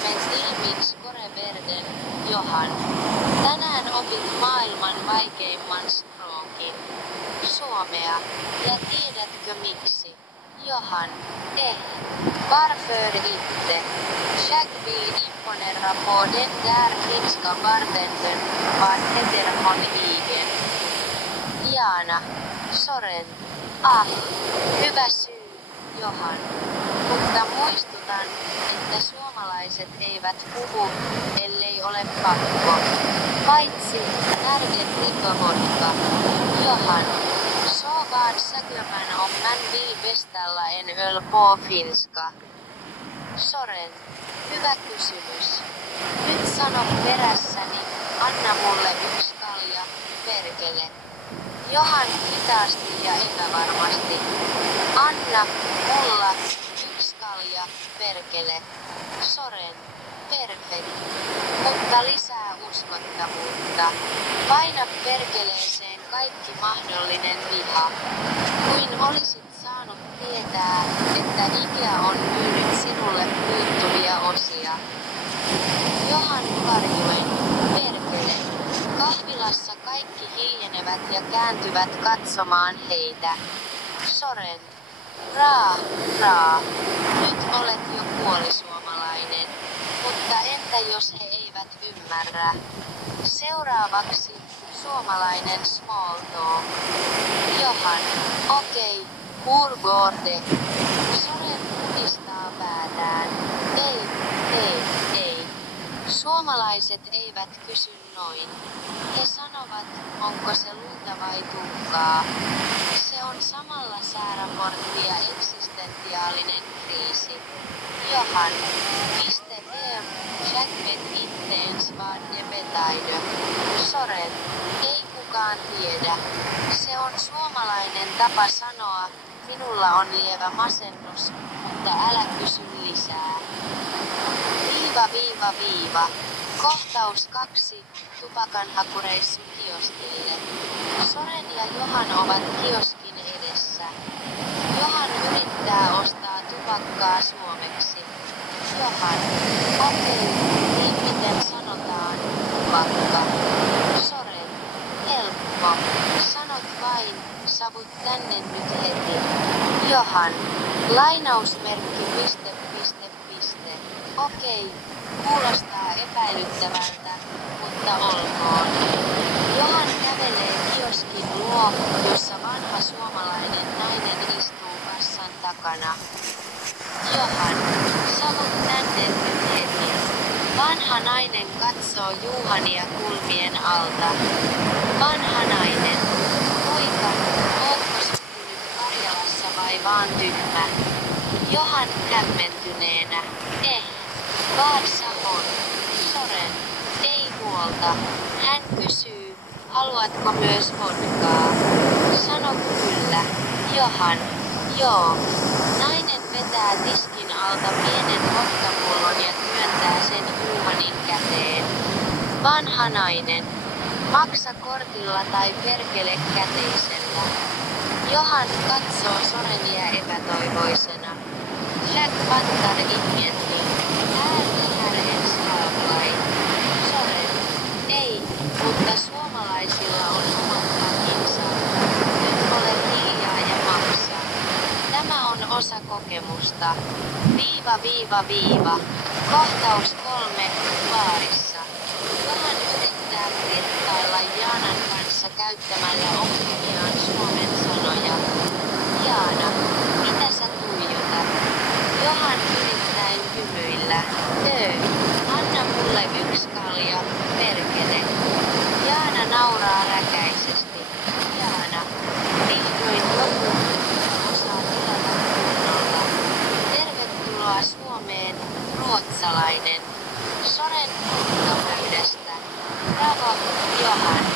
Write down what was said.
med till Skoreverden, Johan. Tänään opit maailman vaikeimman strookin. Suomea. Ja tiedätkö miksi? Johan. Varför inte? Jag vill imponera på den där finska bartendern vad heter hon igen? Jaana. Soren. Hyvä syy, Johan. Mutta muistutan, että suomalaiset eivät puhu, ellei ole pakko. Paitsi Närde Rippevodka. Johan. Så vad säger man om man vill beställa en öl på finska? Soren. Hyvä kysymys. Nyt sano perässäni, anna mulle yksi kalja, perkele. Johan hitaasti ja epävarmasti. Anna mulla yksi kalja, perkele. Soren. Perfect. Mutta lisää uskottavuutta. Paina perkeleeseen kaikki mahdollinen viha. Kuin olisit saanut tietää, että Ikea on myynyt sinulle puuttuvia osia. Johan karjuen. Perkele. Kahvilassa kaikki hiljenevät ja kääntyvät katsomaan heitä. Soren. Raa. Nyt olet jo puolisuomalainen. Mutta entä jos he eivät ymmärrä? Seuraavaksi suomalainen small talk. Johan. Okei. Hur går det? Soren puhdistaa päätään. Ei. Suomalaiset eivät kysy noin. He sanovat, onko se lunta vai tuhkaa. Se on samalla sääraportti ja eksistentiaalinen kriisi. Johan. Mistä jag vet inte ens vad det betyder. Soren. Ei kukaan tiedä. Se on suomalainen tapa sanoa, minulla on lievä masennus, mutta älä kysy lisää. Kohtaus 2. Tupakanhakureissu kioskille. Soren ja Johan ovat kioskin edessä. Johan yrittää ostaa tupakkaa suomeksi. Johan. Okei, niin miten sanotaan tupakka? Soren. Helppo. Sanot vain, savut tänne nyt heti. Johan. Lainausmerkki ... Okei. Kuulostaa epäilyttävältä, mutta olkoon. Johan kävelee kioskin luo, jossa vanha suomalainen nainen istuu kassan takana. Johan. Savut tänne nyt heti. Vanha nainen katsoo Juhania kulmien alta. Vanha nainen. Poika, ootko syntynyt Karjalassa vai vaan tyhmä? Johan hämmentyneenä. Vad sa on? Soren. Ei huolta. Hän kysyy, haluatko myös vodkaa? Sano kyllä. Johan. Joo. Nainen vetää tiskin alta pienen vodkapullon ja työntää sen Juhanin käteen. Vanha nainen. Maksa kortilla tai perkele käteisellä. Johan katsoo Sorenia epätoivoisena. Jag fattar ingenting. Äänihän ens halpai. Soren. Ei, mutta suomalaisilla on omat lakinsa. Nyt ole hiljaa ja maksa. Tämä on osa kokemusta. Kohtaus 3. Baarissa. Johan yrittää flirttailla Jaanan kanssa käyttämällä oppimiaan suomen sanoja. Jaana, mitä sä tuijotat? Johan yrittäen hymyillä. Anna mulle yksi kalja, perkele. Jaana nauraa räkäisesti. Jaana, vihdoin joku osaa tilata kunnolla. Tervetuloa Suomeen, ruotsalainen. Soren pöydästä. Bravo, Johan.